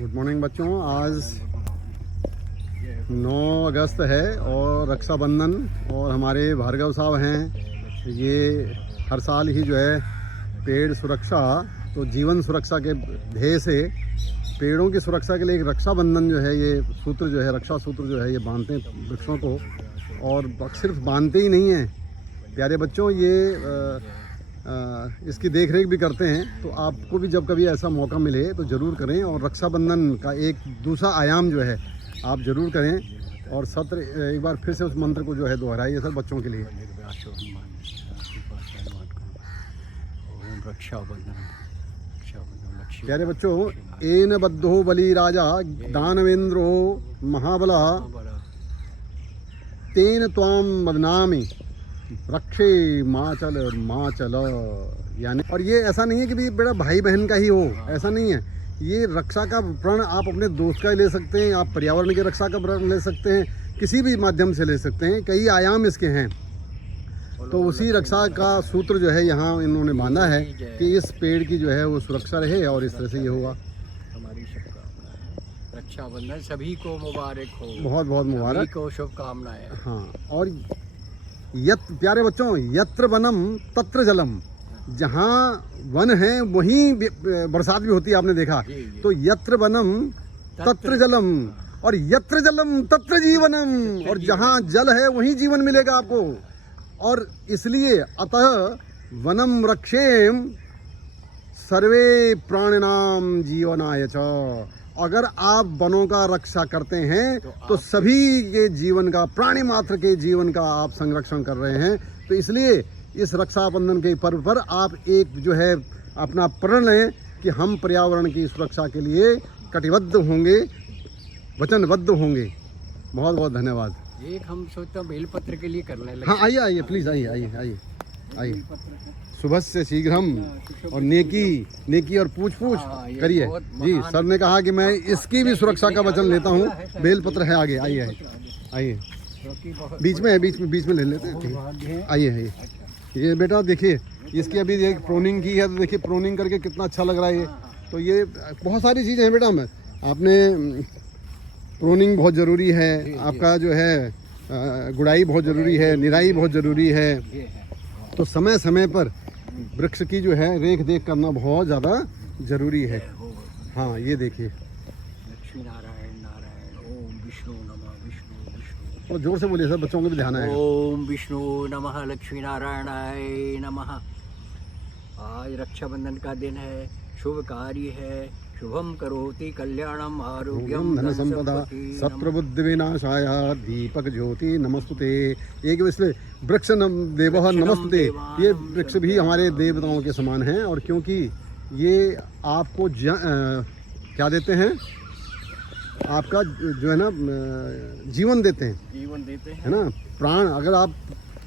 Good morning बच्चों। आज 9 अगस्त है और रक्षाबंधन, और हमारे भार्गव साहब हैं, ये हर साल ही जो है पेड़ सुरक्षा, तो जीवन सुरक्षा के ध्येय से पेड़ों की सुरक्षा के लिए एक रक्षाबंधन जो है, ये सूत्र जो है, रक्षा सूत्र जो है, ये बांधते हैं वृक्षों को। और सिर्फ बांधते ही नहीं हैं प्यारे बच्चों, ये इसकी देख रेख भी करते हैं। तो आपको भी जब कभी ऐसा मौका मिले तो ज़रूर करें, और रक्षाबंधन का एक दूसरा आयाम जो है आप ज़रूर करें। और सत्र एक बार फिर से उस मंत्र को जो है दोहराइए सर बच्चों के लिए। प्यारे बच्चों, एन बद्धो बलि राजा दानवेंद्रो महाबला तेन त्वाम बदनामी रक्षे माचल माचल। यानी, और ये ऐसा नहीं है कि भी बेटा भाई बहन का ही हो, ऐसा नहीं है। ये रक्षा का प्रण आप अपने दोस्त का ले सकते हैं, आप पर्यावरण की रक्षा का प्रण ले सकते हैं, किसी भी माध्यम से ले सकते हैं। कई आयाम इसके हैं। तो उसी रक्षा का सूत्र जो है यहाँ इन्होंने बांधा है कि इस पेड़ की जो है वो सुरक्षा रहे, और इस तरह से ये होगा। हमारी सबका रक्षाबंधन सभी को मुबारक हो, बहुत बहुत मुबारक, सभी को शुभकामनाएं। हाँ। और प्यारे बच्चों, यत्र वनम तत्र जलम, जहाँ वन है वहीं बरसात भी होती है, आपने देखा। तो यत्र वनम तत्र जलम, और यत्र जलम तत्र जीवनम, और जहाँ जल है वहीं जीवन मिलेगा आपको। और इसलिए अतः वनम रक्षेम सर्वे प्राणिनाम जीवनाय च। अगर आप वनों का रक्षा करते हैं तो सभी के जीवन का, प्राणी मात्र के जीवन का आप संरक्षण कर रहे हैं। तो इसलिए इस रक्षाबंधन के पर्व पर आप एक जो है अपना प्रण लें कि हम पर्यावरण की सुरक्षा के लिए कटिबद्ध होंगे, वचनबद्ध होंगे। बहुत बहुत धन्यवाद। एक हम सोचते हैं बेलपत्र के लिए करने लगे। हाँ, आइए आइए प्लीज़, आइए आइए आइए आइए। सुबह से शीघ्रम, और नेकी और पूछ करिए जी। सर ने कहा कि मैं इसकी भी सुरक्षा का वचन लेता हूँ। बेलपत्र है आगे, आइए आइए आइए, बीच में है, बीच में ले लेते हैं। आइए आइए। ये बेटा देखिए, इसकी अभी एक प्रोनिंग की है, तो देखिए प्रोनिंग करके कितना अच्छा लग रहा है ये। तो ये बहुत सारी चीज़ें हैं बेटा, में आपने प्रोनिंग बहुत ज़रूरी है, आपका जो है गुड़ाई बहुत ज़रूरी है, निराई बहुत ज़रूरी है। तो समय समय पर वृक्ष की जो है रेख देख करना बहुत ज़्यादा ज़रूरी है। हाँ, ये देखिए, लक्ष्मी नारायण नारायण, ओम विष्णु नमः विष्णु विष्णु। और जोर से बोलिए सर, बच्चों को भी ध्यान आएगा। ओम विष्णु नमः लक्ष्मी नारायणाय नमः। आज रक्षाबंधन का दिन है, शुभ कार्य है। शुभम करोति कल्याणम आरोग्यम धन संपदा सत्प्रबुद्धि विनाशाय दीपक ज्योति नमस्तुते। एक इसलिए वृक्ष देवः नमस्तुते, ये वृक्ष भी हमारे देवताओं के समान हैं। और क्योंकि ये आपको क्या देते हैं, आपका जो है ना जीवन देते हैं, है ना, प्राण। अगर आप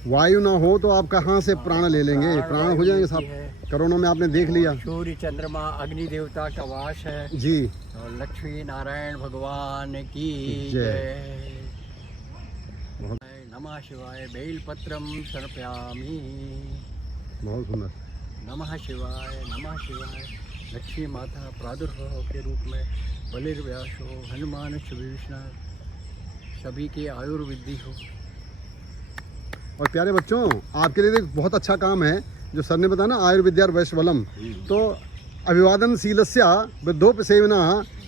वायु ना हो तो आप कहाँ से प्राण ले लेंगे, प्राण हो जाएंगे साहब। कोरोना में आपने देख लिया। सूर्य चंद्रमा अग्नि देवता का वास है जी, और लक्ष्मी नारायण भगवान की जय। नमः शिवाय बेलपत्रम समर्पयामि। बहुत सुंदर। नमः शिवाय नमः शिवाय। लक्ष्मी माता प्रादुर्भाव के रूप में बलिर्व्यासो हनुमान विष्णु, सभी की आयुर्वृद्धि हो। और प्यारे बच्चों, आपके लिए एक बहुत अच्छा काम है जो सर ने बताया ना, आयुर्विद्या वैश्वलम। तो अभिवादनशीलस्य वृद्धोपसेवना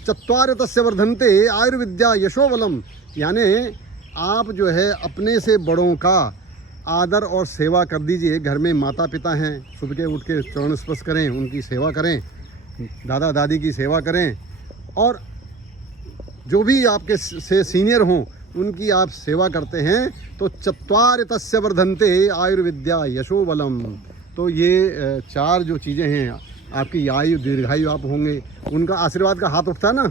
चत्वार तस्य वर्धन्ते आयुर्विद्या यशोबलम। यानी आप जो है अपने से बड़ों का आदर और सेवा कर दीजिए। घर में माता पिता हैं, सुबह के उठ के चरण स्पर्श करें, उनकी सेवा करें, दादा दादी की सेवा करें, और जो भी आपके से सीनियर हों उनकी आप सेवा करते हैं तो चत्वार तस्य वर्धन्ते आयुर्विद्या यशोबलम। तो ये 4 जो चीज़ें हैं, आपकी आयु दीर्घायु आप होंगे, उनका आशीर्वाद का हाथ उठता है ना,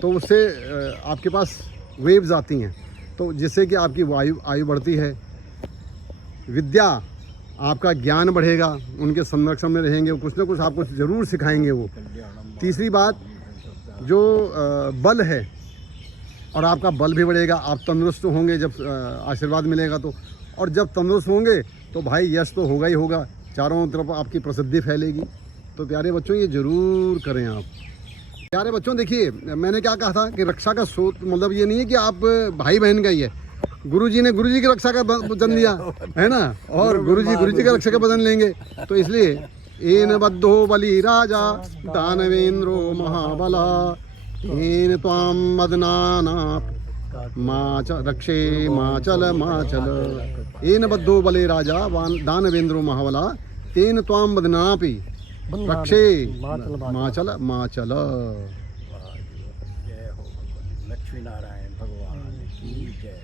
तो उससे आपके पास वेव्स आती हैं, तो जिससे कि आपकी आयु बढ़ती है। विद्या, आपका ज्ञान बढ़ेगा, उनके संरक्षण में रहेंगे, कुछ ना कुछ आपको ज़रूर सिखाएंगे वो। तीसरी बात, जो बल है, और आपका बल भी बढ़ेगा, आप तंदुरुस्त होंगे जब आशीर्वाद मिलेगा तो। और जब तंदुरुस्त होंगे तो भाई यश तो होगा ही होगा, चारों तरफ आपकी प्रसिद्धि फैलेगी। तो प्यारे बच्चों, ये ज़रूर करें आप। प्यारे बच्चों देखिए, मैंने क्या कहा था कि रक्षा का सूत्र मतलब ये नहीं है कि आप भाई बहन का ही है। गुरुजी ने गुरुजी की रक्षा का वचन दिया है ना, और गुरुजी का रक्षा का वचन लेंगे। तो इसलिए एन बद्धो बलि राजा दानवेंद्रो महाबला एन त्वाम मदनानाथ रक्षे माचल एन बद्धो बले राजा दानवेंद्रो महाबला तेन त्वाम वदनापि रक्षे माचल जय हो लक्ष्मी नारायण भगवान की जय।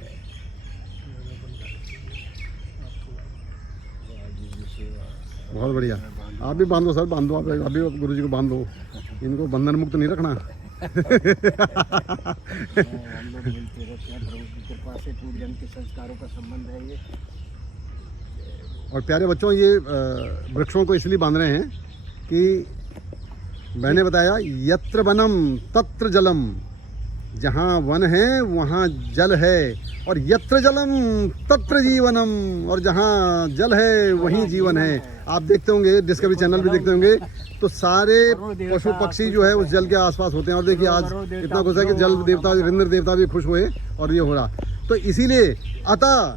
बहुत बढ़िया। आप भी बांधो सर, बांधो आप भी गुरुजी को बांधो, इनको बंधन मुक्त नहीं रखना। हम लोग मिलते रहते हैं, प्रभु की कृपा से पूर्व जन्म के संस्कारों का संबंध है ये। और प्यारे बच्चों, ये वृक्षों को इसलिए बांध रहे हैं कि मैंने बताया यत्र वनम तत्र जलम, जहाँ वन है वहाँ जल है, और यत्र जलम तत्र जीवनम, और जहाँ जल है वहीं जीवन है। आप देखते होंगे, डिस्कवरी चैनल भी देखते होंगे, तो सारे पशु पक्षी जो है उस जल के आसपास होते हैं। और देखिए आज इतना खुश है कि जल देवता इंद्र देवता भी खुश हुए और ये हो रहा। तो इसीलिए अतः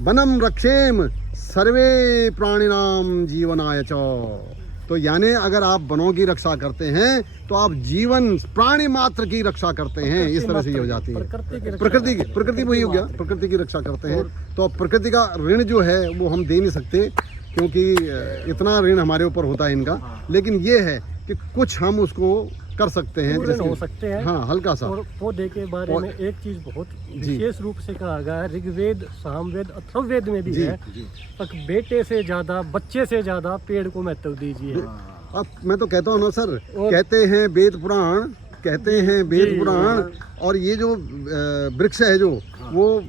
वनम रक्षेम सर्वे प्राणिनाम जीवनाय च। तो यानी अगर आप वनों की रक्षा करते हैं तो आप जीवन प्राणी मात्र की रक्षा करते हैं। इस तरह से ये हो जाती है प्रकृति वही हो गया, प्रकृति की रक्षा करते हैं। तो प्रकृति का ऋण जो है वो हम दे नहीं सकते, क्योंकि इतना ऋण हमारे ऊपर होता है इनका। लेकिन ये है कि कुछ हम उसको कर सकते हैं, जैसे हो सकते हैं। हाँ, हल्का सा। और पौधे के बारे में एक चीज बहुत विशेष रूप से कहा गया है, ऋग्वेद, सामवेद, अथर्ववेद में भी है, तक बेटे से ज्यादा, बच्चे से ज्यादा पेड़ को महत्व दीजिए। अब मैं तो कहता हूँ ना सर, कहते हैं वेद पुराण, कहते हैं वेद पुराण, और ये जो वृक्ष है जो वो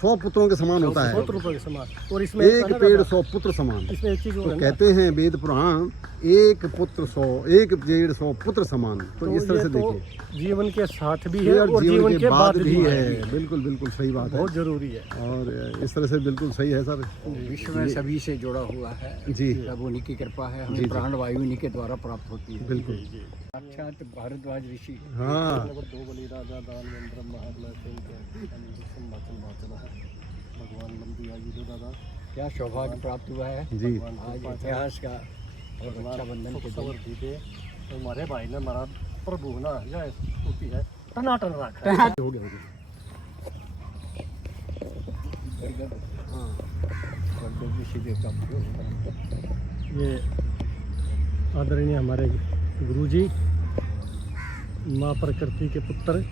100 पुत्रों के समान होता है। 100 रुपए के समान। और इसमें एक पेड़ 100 पुत्र समान। इसमें एक चीज तो कहते हैं वेद पुराण, एक पेड़ 100 पुत्र समान। तो इस तरह से देखिए, जीवन के साथ भी है और जीवन के बाद भी है। बिल्कुल बिल्कुल सही बात है, बहुत जरूरी है। और इस तरह से बिल्कुल सही है सर। विश्व में सभी से जुड़ा हुआ है जी, सब उन्हीं की कृपा है। हमें प्राण वायु उन्हीं के द्वारा प्राप्त होती है। बिल्कुल। साक्षात भारद्वाज ऋषि। हाँ, क्या सौभाग्य प्राप्त हुआ है जी। आज इतिहास का और रक्षाबंधन के दिन। हमारे भाई ने हमारा प्रभु ना यह स्तुति है टनाटन रखा है। हो गया। ये आदरणीय हमारे गुरुजी, माँ प्रकृति के पुत्र,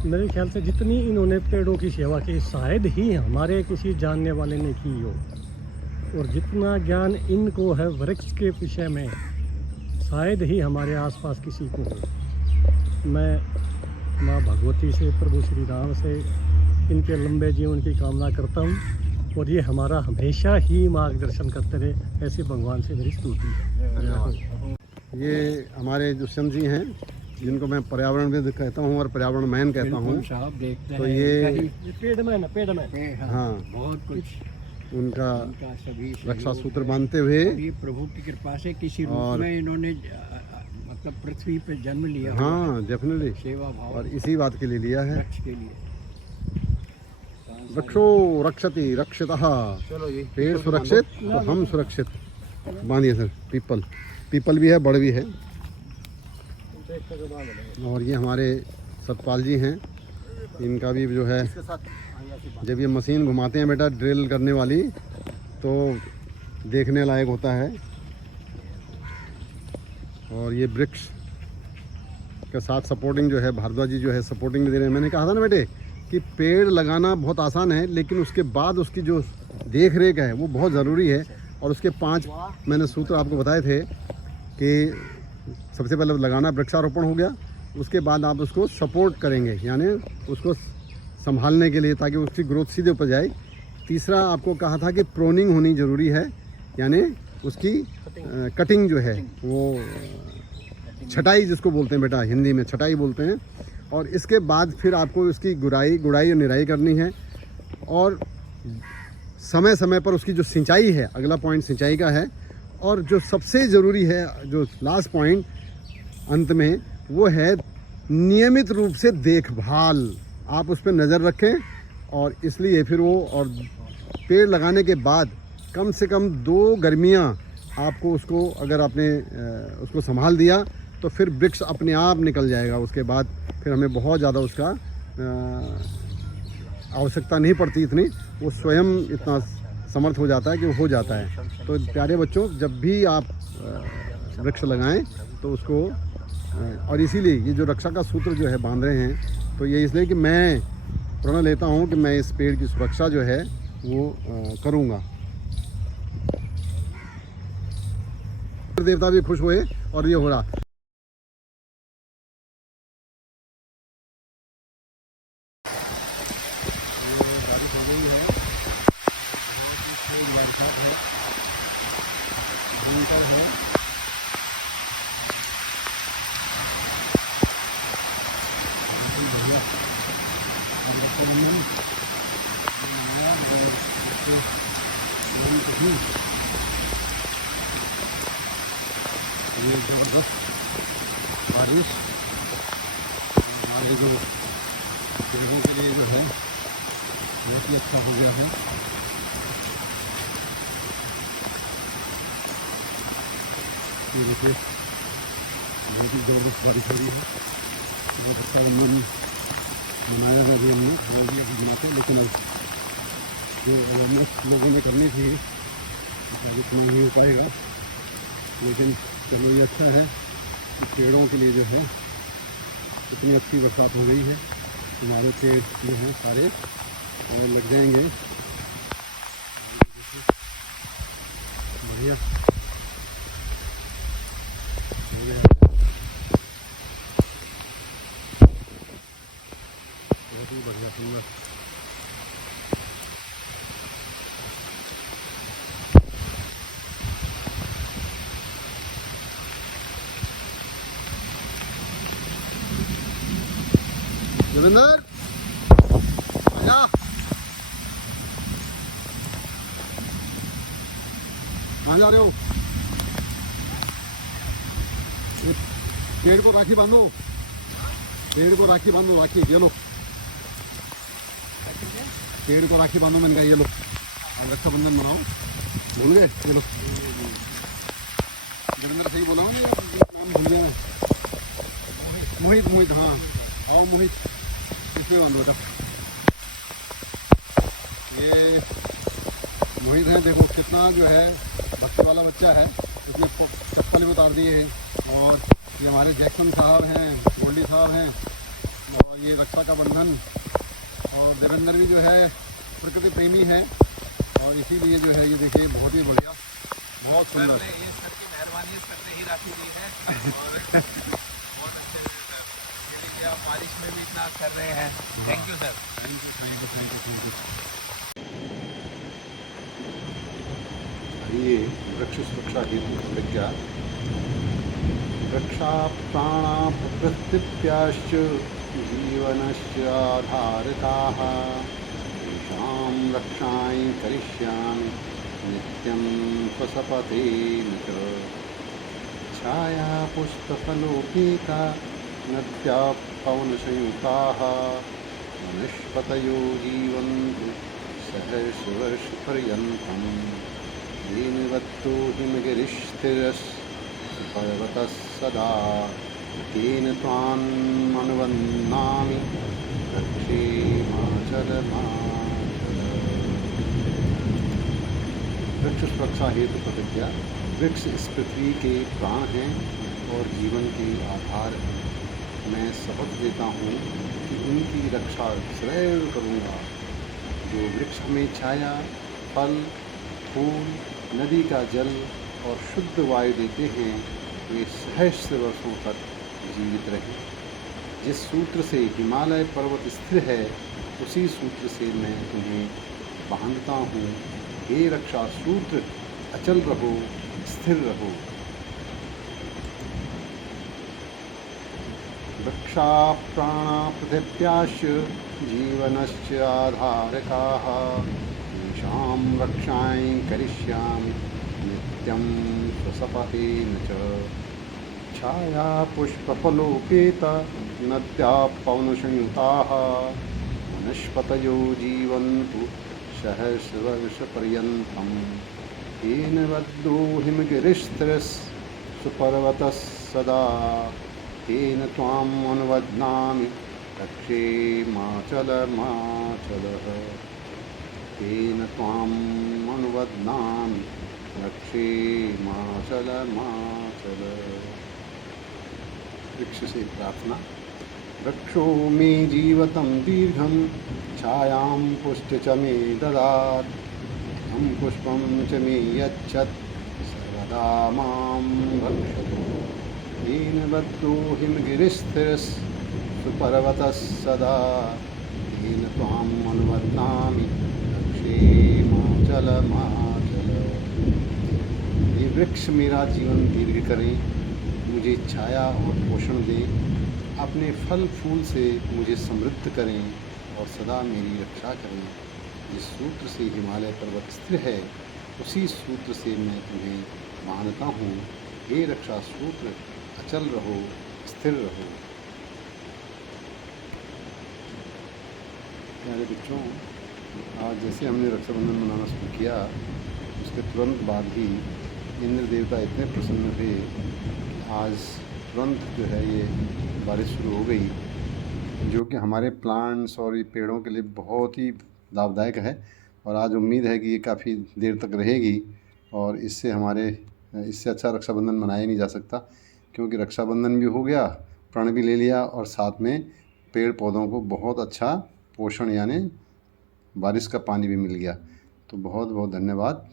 मेरे ख्याल से जितनी इन्होंने पेड़ों की सेवा की शायद ही हमारे किसी जानने वाले ने की हो, और जितना ज्ञान इनको है वृक्ष के विषय में शायद ही हमारे आसपास किसी को हो। मैं माँ भगवती से, प्रभु श्री राम से इनके लंबे जीवन की कामना करता हूँ, और ये हमारा हमेशा ही मार्गदर्शन करते रहे, ऐसे भगवान से मेरी स्तुति है। ये हमारे दुष्यंत जी हैं, जिनको मैं पर्यावरण विद कहता हूँ और पर्यावरण मैन कहता हूँ। साहब देखते तो हैं ये पेड़ में हाँ, बहुत कुछ उनका सभी रक्षा सूत्र बांधते हुए, ये प्रभु की कृपा से किसी रूप में इन्होंने मतलब पृथ्वी पे जन्म लिया। हाँ डेफिनेटली, सेवा भाव और इसी बात के लिए लिया है। रक्ष के लिए। वृक्षो रक्षति रक्षितः, चलो जी, पेड़ सुरक्षित तो हम सुरक्षित। बांधिए सर। पीपल भी है, बड़ भी है। और ये हमारे सतपाल जी हैं, इनका भी जो है, जब ये मशीन घुमाते हैं बेटा ड्रिल करने वाली, तो देखने लायक होता है। और ये वृक्ष के साथ सपोर्टिंग जो है, भारद्वाज जी जो है सपोर्टिंग में दे रहे हैं। मैंने कहा था ना बेटे कि पेड़ लगाना बहुत आसान है, लेकिन उसके बाद उसकी जो देख रेख है वो बहुत ज़रूरी है। और उसके 5 मैंने सूत्र आपको बताए थे कि सबसे पहले लगाना, वृक्षारोपण हो गया, उसके बाद आप उसको सपोर्ट करेंगे, यानी उसको संभालने के लिए ताकि उसकी ग्रोथ सीधे ऊपर जाए। तीसरा आपको कहा था कि प्रोनिंग होनी ज़रूरी है, यानी उसकी कटिंग जो है वो छटाई जिसको बोलते हैं बेटा, हिंदी में छटाई बोलते हैं। और इसके बाद फिर आपको उसकी गुड़ाई और निराई करनी है, और समय समय पर उसकी जो सिंचाई है, अगला पॉइंट सिंचाई का है। और जो सबसे ज़रूरी है, जो लास्ट पॉइंट, अंत में, वो है नियमित रूप से देखभाल। आप उस पर नज़र रखें, और इसलिए फिर वो, और पेड़ लगाने के बाद कम से कम 2 गर्मियाँ आपको उसको, अगर आपने उसको संभाल दिया तो फिर वृक्ष अपने आप निकल जाएगा। उसके बाद फिर हमें बहुत ज़्यादा उसका आवश्यकता नहीं पड़ती इतनी, वो स्वयं इतना समर्थ हो जाता है कि वो हो जाता है। तो प्यारे बच्चों, जब भी आप वृक्ष लगाएं तो उसको, और इसीलिए ये जो रक्षा का सूत्र जो है बांध रहे हैं, तो ये इसलिए कि मैं प्रण लेता हूँ कि मैं इस पेड़ की सुरक्षा जो है वो करूँगा। देवता भी खुश हुए और ये हो रहा। ये ज़बरदस्त बारिश हमारे जो पेड़ों के लिए जो है बहुत ही अच्छा हो गया है। ये देखिए बहुत ही ज़बरदस्त बारिश हो रही है। बहुत अच्छा बंधन मनाया है अभी हमने थोड़ा भी अभी दिनों से, लेकिन अब जो अवेयरनेस लोगों ने करनी थी इतना नहीं हो पाएगा। लेकिन चलो ये अच्छा है कि पेड़ों के लिए जो है इतनी अच्छी बरसात हो गई है, हमारे पेड़ जो हैं सारे और लग जाएंगे बढ़िया। बहुत ही बढ़िया सुंदर। देवेंद्र आजा, कहाँ जा रहे हो? पेड़ को राखी बांधो, पेड़ को राखी बांधो, राखी ये लो, पेड़ को राखी बांधो। मैंने कहा ये लो, आप रक्षाबंधन बनाओ, भूल गए? ये लो, देवेंद्र सही बोला हूँ ना, नाम भूल गया। मोहित, मोहित, हाँ आओ मोहित, इसमें बांधो बेटा। ये मोहित है, देखो कितना जो है भक्ति वाला बच्चा है, उसने चप्पल में उतार दिए हैं। और ये हमारे जैक्सन साहब हैं, गोल्डी साहब हैं, और ये रक्षा का बंधन। और देवेंद्र भी जो है प्रकृति प्रेमी है, और इसीलिए जो है ये देखिए बहुत ही बढ़िया, बहुत सुंदर। ये सर की मेहरबानी है, सर ने ही राखी दी है और बहुत अच्छे से सर, ये लीजिए आप बारिश में भी इतना कर रहे हैं। Thank you sir. Thank you, thank you, thank you, thank you. ये वृक्ष सुरक्षा हेतु प्रतिज्ञा। वृक्षा प्राणा प्रकृतिप्याश्च जीवनस्य आधारकाः, तेषां रक्षायै करिष्यामि नित्यं स्वसपतेन च। छाया पुष्पफलोपेता नद्याः पवनसंयुताः, वनस्पतयो जीवन्तु सहस्रवर्षपर्यन्तम्। येनवत्तो हिमगिरिस्थिरस्पर्वतः सदा, तेन त्वान्मनुवन्नामि रक्षेमाचलमाचल। वृक्ष सुरक्षा हेतु प्रतिज्ञा। वृक्ष इस पृथ्वी के प्राण हैं और जीवन के आधार हैं। मैं शपथ लेता हूँ कि इनकी रक्षा सदैव करूँगा। जो वृक्ष हमें छाया, फल, फूल, नदी का जल और शुद्ध वायु देते हैं, वे सहस्र वर्षों तक जीवित रहे। जिस सूत्र से हिमालय पर्वत स्थिर है, उसी सूत्र से मैं तुम्हें बांधता हूँ। हे रक्षा सूत्र, अचल रहो, स्थिर रहो। रक्षा प्राणा पृथिव्याश्च जीवनस्य आधारकाः, तेषां रक्षायै करिष्यामि नित्यं स्वसपतेन च। छाया पुष्पफलोपेता नद्या पवनसंयुताः वनस्पतयो जीवन्तु सहस्रवर्षपर्यन्तम् येन बद्धो हिमगिरिस्त्रस्सुपर्वतः सदा तेन त्वाम् अनुबध्नामि रक्षे माचलमाचलः तेन त्वाम् अनुबध्नामि रक्षे माचलमाचलः। वृक्ष से प्रार्थना। रक्षो मे जीवतं दीर्घं छायां पुष्ट च मे ददात् हम पुष्पं च मे यच्छत् सर्वदा मां रक्षतु येन बद्धो हिमगिरिस्थिरस्सुपर्वतः सदा तेन त्वाम् अनुबध्नामि रक्षे माचलमाचल। ये वृक्ष मेरा जीवन दीर्घ करें, मुझे छाया और पोषण दें, अपने फल फूल से मुझे समृद्ध करें और सदा मेरी रक्षा करें। जिस सूत्र से हिमालय पर्वत स्थिर है उसी सूत्र से मैं तुम्हें मानता हूँ। हे रक्षा सूत्र, अचल रहो, स्थिर रहो। प्यारे बच्चों, आज जैसे हमने रक्षाबंधन मनाना शुरू किया उसके तुरंत बाद ही इंद्र देवता इतने प्रसन्न हुए कि आज तुरंत जो है ये बारिश शुरू हो गई, जो कि हमारे प्लांट्स और ये पेड़ों के लिए बहुत ही लाभदायक है। और आज उम्मीद है कि ये काफ़ी देर तक रहेगी और इससे अच्छा रक्षाबंधन मनाया नहीं जा सकता, क्योंकि रक्षाबंधन भी हो गया, प्रण भी ले लिया और साथ में पेड़ पौधों को बहुत अच्छा पोषण यानी बारिश का पानी भी मिल गया। तो बहुत बहुत धन्यवाद।